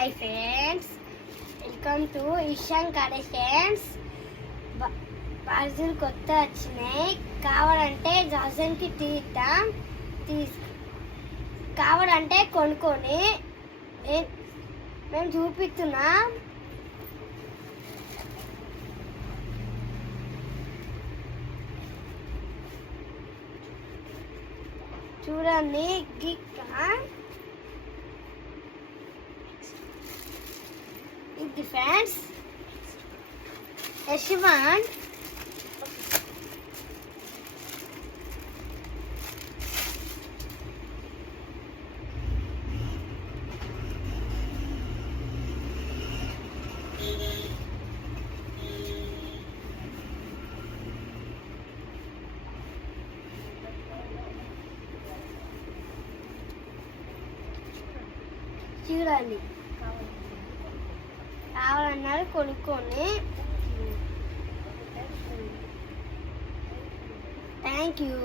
Hi friends, welcome to Ishan collections. Parcel కొత్త వచ్చినాయి. కావాలంటే డజన్కి తీద్దాం. కావాలంటే కొనుక్కొని మేము చూపిస్తున్నాం. చూడండి, ఇది ఫ్రెండ్స్ యశ్వాన్ చూడండి, కావాలన్నారు కొనుక్కొని. Thank you.